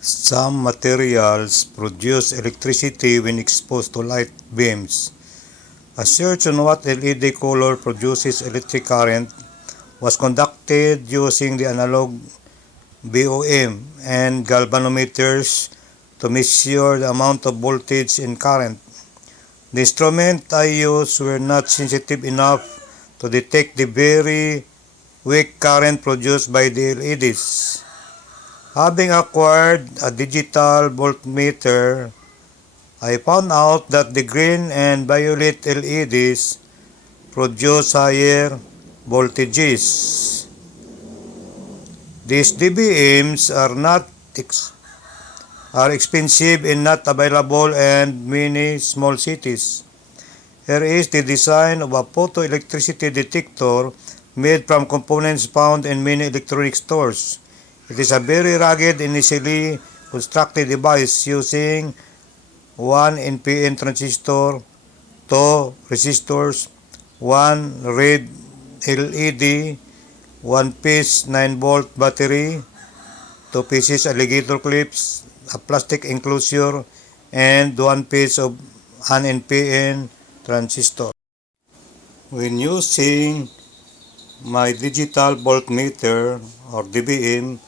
Some materials produce electricity when exposed to light beams. A search on what LED color produces electric current was conducted using the analog BOM and galvanometers to measure the amount of voltage and current. The instruments I used were not sensitive enough to detect the very weak current produced by the LEDs. Having acquired a digital voltmeter, I found out that the green and violet LEDs produce higher voltages. These DBMs are expensive and not available in many small cities. Here is the design of a photoelectricity detector made from components found in many electronic stores. It is a very rugged and easily constructed device using one NPN transistor, two resistors, one red LED, one piece 9-volt battery, two pieces alligator clips, a plastic enclosure, and one piece of an NPN transistor. When using my digital voltmeter or DBM,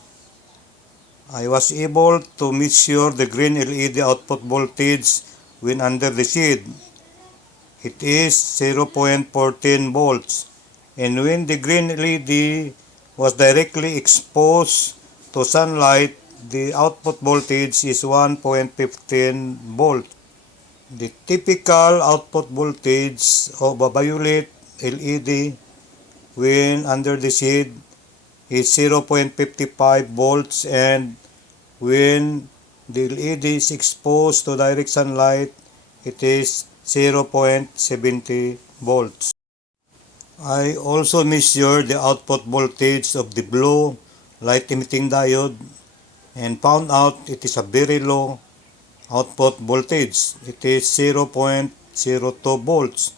I was able to measure the green LED output voltage when under the shade. It is 0.14 volts, and when the green LED was directly exposed to sunlight, the output voltage is 1.15 volt. The typical output voltage of a violet LED when under the shade is 0.55 volts, and when the LED is exposed to direct sunlight, it is 0.70 volts. I also measured the output voltage of the blue light-emitting diode and found out it is a very low output voltage. It is 0.02 volts.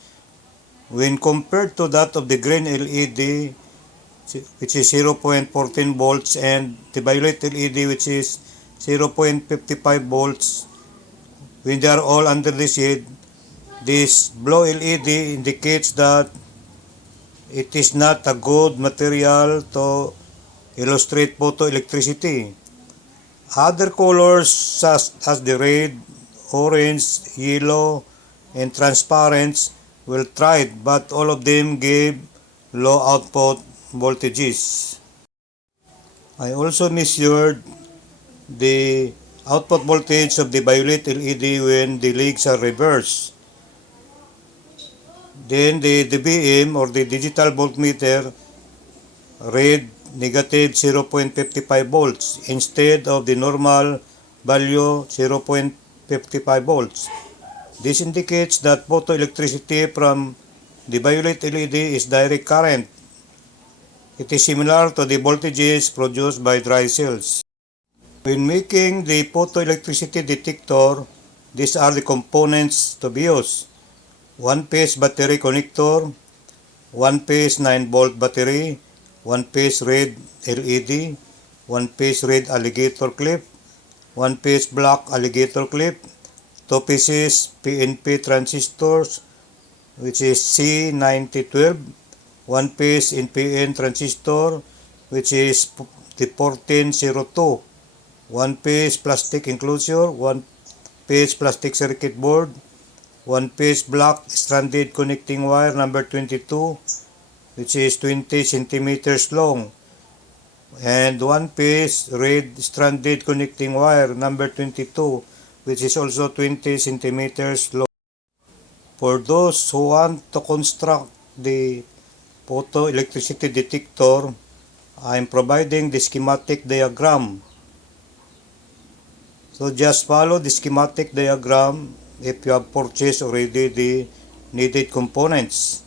When compared to that of the green LED, which is 0.14 volts, and the violet LED, which is 0.55 volts, when they are all under the shade, this blue LED indicates that it is not a good material to illustrate photoelectricity. Other colors such as the red, orange, yellow, and transparent were tried, but all of them gave low output voltages. I also measured the output voltage of the violet LED when the legs are reversed. Then the DBM or the digital voltmeter read negative 0.55 volts instead of the normal value 0.55 volts. This indicates that photoelectricity from the violet LED is direct current. It is similar to the voltages produced by dry cells. When making the photoelectricity detector, these are the components to be used. One piece battery connector, one piece 9-volt battery, one piece red LED, one piece red alligator clip, one piece black alligator clip, two pieces PNP transistors, which is C9012, one piece NPN transistor, which is the 1402, one piece plastic enclosure, one piece plastic circuit board, one piece black stranded connecting wire number 22, which is 20 centimeters long, and one piece red stranded connecting wire number 22, which is also 20 centimeters long. For those who want to construct the photoelectricity detector, I am providing the schematic diagram. So just follow the schematic diagram if you have purchased already the needed components.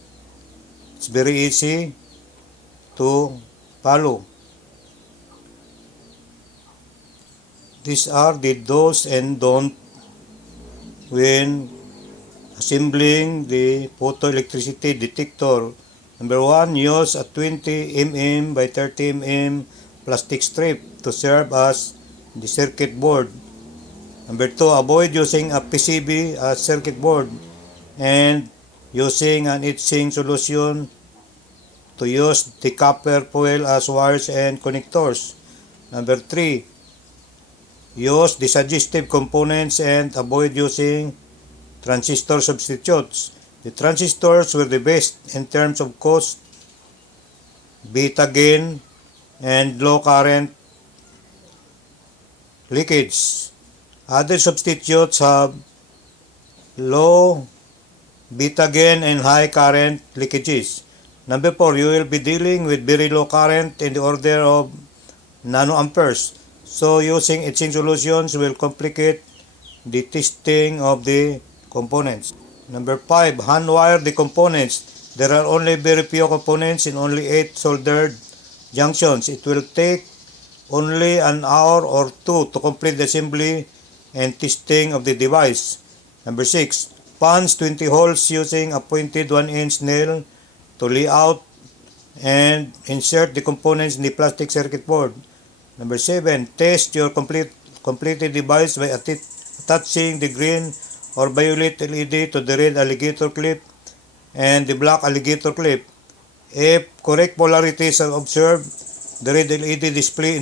It's very easy to follow. These are the do's and don'ts when assembling the photoelectricity detector. Number 1, use a 20 mm by 30 mm plastic strip to serve as the circuit board. Number 2, avoid using a PCB as circuit board and using an etching solution to use the copper foil as wires and connectors. Number 3, use the suggestive components and avoid using transistor substitutes. The transistors were the best in terms of cost, beta gain, and low current leakage. Other substitutes have low beta gain and high current leakages. Number 4, you will be dealing with very low current in the order of nanoamperes. So using etching solutions will complicate the testing of the components. Number 5, hand wire the components. There are only very few components and only 8 soldered junctions. It will take only an hour or 2 to complete the assembly and testing of the device. Number 6, punch 20 holes using a pointed 1-inch nail to lay out and insert the components in the plastic circuit board. Number 7, test your completed device by attaching the green or violet LED to the red alligator clip and the black alligator clip. If correct polarities are observed, the red LED display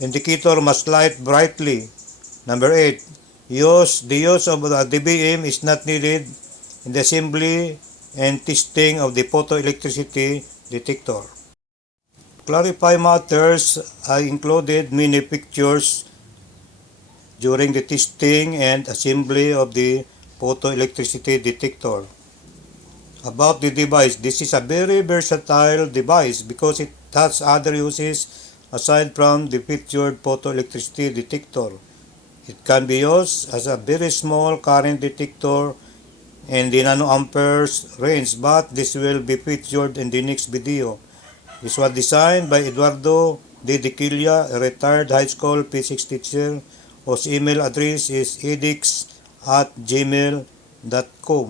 indicator must light brightly. Number 8, the use of the DBM is not needed in the assembly and testing of the photoelectricity detector. To clarify matters, I included many pictures during the testing and assembly of the photoelectricity detector. About the device, this is a very versatile device because it has other uses aside from the featured photoelectricity detector. It can be used as a very small current detector in the nanoamperes range, but this will be featured in the next video. This was designed by Eduardo De Quilla, a retired high school physics teacher whose email address is edix@gmail.com.